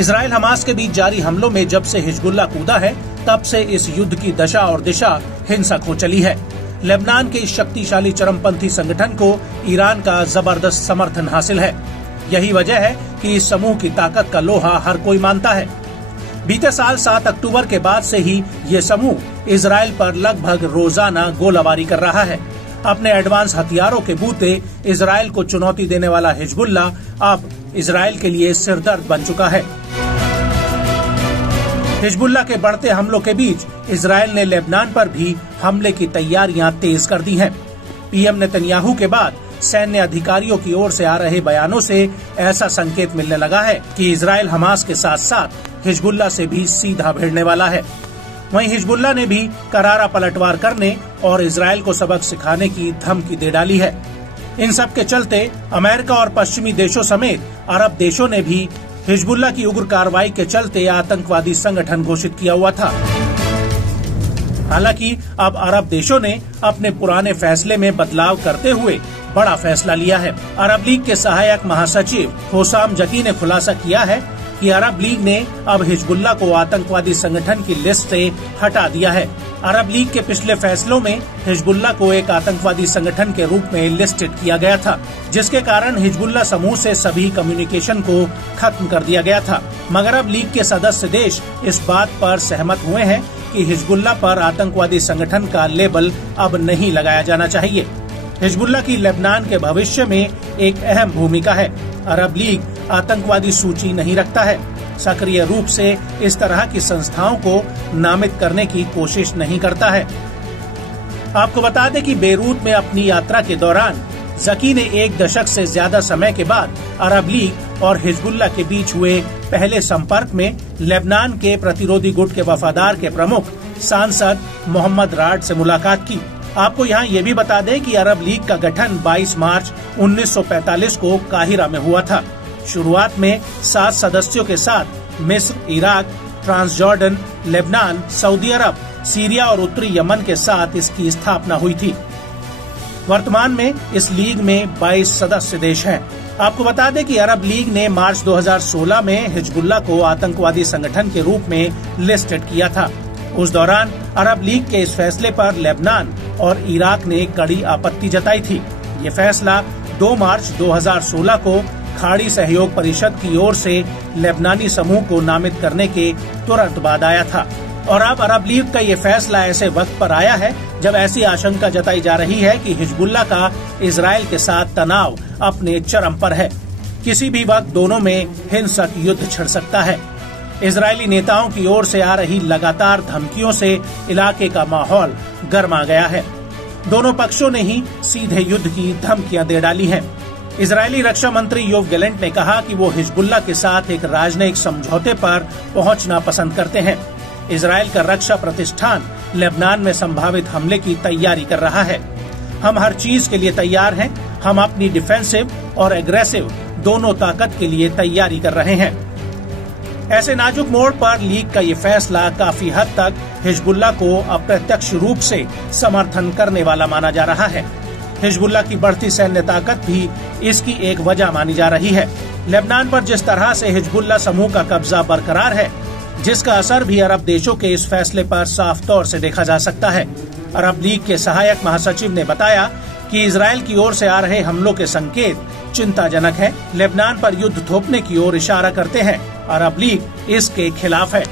Israel Hamas के बीच जारी हमलों में जब से हिजबुल्लाह कूदा है तब से इस युद्ध की दशा और दिशा हिंसक हो चली है। लेबनान के इस शक्तिशाली चरमपंथी संगठन को ईरान का जबरदस्त समर्थन हासिल है। यही वजह है कि इस समूह की ताकत का लोहा हर कोई मानता है। बीते साल 7 अक्टूबर के बाद से ही ये समूह इजराइल पर लगभग रोजाना गोलाबारी कर रहा है। अपने एडवांस हथियारों के बूते इजराइल को चुनौती देने वाला हिजबुल्लाह अब इजराइल के लिए सिरदर्द बन चुका है। हिजबुल्लाह के बढ़ते हमलों के बीच इजराइल ने लेबनान पर भी हमले की तैयारियां तेज कर दी हैं। पीएम नेतन्याहू के बाद सैन्य अधिकारियों की ओर से आ रहे बयानों से ऐसा संकेत मिलने लगा है कि इजराइल हमास के साथ साथ हिजबुल्लाह से भी सीधा भिड़ने वाला है। वहीं हिजबुल्लाह ने भी करारा पलटवार करने और इजराइल को सबक सिखाने की धमकी दे डाली है। इन सब के चलते अमेरिका और पश्चिमी देशों समेत अरब देशों ने भी हिजबुल्लाह की उग्र कार्रवाई के चलते आतंकवादी संगठन घोषित किया हुआ था। हालांकि अब अरब देशों ने अपने पुराने फैसले में बदलाव करते हुए बड़ा फैसला लिया है। अरब लीग के सहायक महासचिव होसाम जकी ने खुलासा किया है कि अरब लीग ने अब हिजबुल्लाह को आतंकवादी संगठन की लिस्ट से हटा दिया है। अरब लीग के पिछले फैसलों में हिजबुल्लाह को एक आतंकवादी संगठन के रूप में लिस्टेड किया गया था, जिसके कारण हिजबुल्लाह समूह से सभी कम्युनिकेशन को खत्म कर दिया गया था। मगर अब लीग के सदस्य देश इस बात पर सहमत हुए हैं कि हिजबुल्लाह पर आतंकवादी संगठन का लेबल अब नहीं लगाया जाना चाहिए। हिजबुल्लाह की लेबनान के भविष्य में एक अहम भूमिका है। अरब लीग आतंकवादी सूची नहीं रखता है, सक्रिय रूप से इस तरह की संस्थाओं को नामित करने की कोशिश नहीं करता है। आपको बता दें कि बेरूत में अपनी यात्रा के दौरान जकी ने 1 दशक से ज्यादा समय के बाद अरब लीग और हिजबुल्लाह के बीच हुए पहले संपर्क में लेबनान के प्रतिरोधी गुट के वफादार के प्रमुख सांसद मोहम्मद राड से मुलाकात की। आपको यहाँ ये भी बता दें कि अरब लीग का गठन 22 मार्च 1945 को काहिरा में हुआ था। शुरुआत में 7 सदस्यों के साथ मिस्र, इराक, ट्रांसजॉर्डन, लेबनान, सऊदी अरब, सीरिया और उत्तरी यमन के साथ इसकी स्थापना हुई थी। वर्तमान में इस लीग में 22 सदस्य देश हैं। आपको बता दें कि अरब लीग ने मार्च 2016 में हिजबुल्लाह को आतंकवादी संगठन के रूप में लिस्टेड किया था। उस दौरान अरब लीग के इस फैसले पर लेबनान और इराक ने कड़ी आपत्ति जताई थी। ये फैसला 2 मार्च 2016 को खाड़ी सहयोग परिषद की ओर से लेबनानी समूह को नामित करने के तुरंत बाद आया था। और अब अरब लीग का ये फैसला ऐसे वक्त पर आया है जब ऐसी आशंका जताई जा रही है कि हिजबुल्लाह का इजराइल के साथ तनाव अपने चरम पर है। किसी भी वक्त दोनों में हिंसक युद्ध छिड़ सकता है। इजरायली नेताओं की ओर से आ रही लगातार धमकियों से इलाके का माहौल गर्मा गया है। दोनों पक्षों ने ही सीधे युद्ध की धमकियां दे डाली हैं। इजरायली रक्षा मंत्री योव गैलेंट ने कहा कि वो हिजबुल्लाह के साथ एक राजनयिक समझौते पर पहुंचना पसंद करते हैं। इजराइल का रक्षा प्रतिष्ठान लेबनान में संभावित हमले की तैयारी कर रहा है। हम हर चीज के लिए तैयार हैं। हम अपनी डिफेंसिव और एग्रेसिव दोनों ताकत के लिए तैयारी कर रहे हैं। ऐसे नाजुक मोड़ पर लीग का ये फैसला काफी हद तक हिजबुल्लाह को अप्रत्यक्ष रूप से समर्थन करने वाला माना जा रहा है। हिजबुल्लाह की बढ़ती सैन्य ताकत भी इसकी एक वजह मानी जा रही है। लेबनान पर जिस तरह से हिजबुल्लाह समूह का कब्जा बरकरार है, जिसका असर भी अरब देशों के इस फैसले पर साफ तौर से देखा जा सकता है। अरब लीग के सहायक महासचिव ने बताया कि इजराइल की ओर से आ रहे हमलों के संकेत चिंताजनक है, लेबनान पर युद्ध थोपने की ओर इशारा करते हैं। अरब लीग इसके खिलाफ है।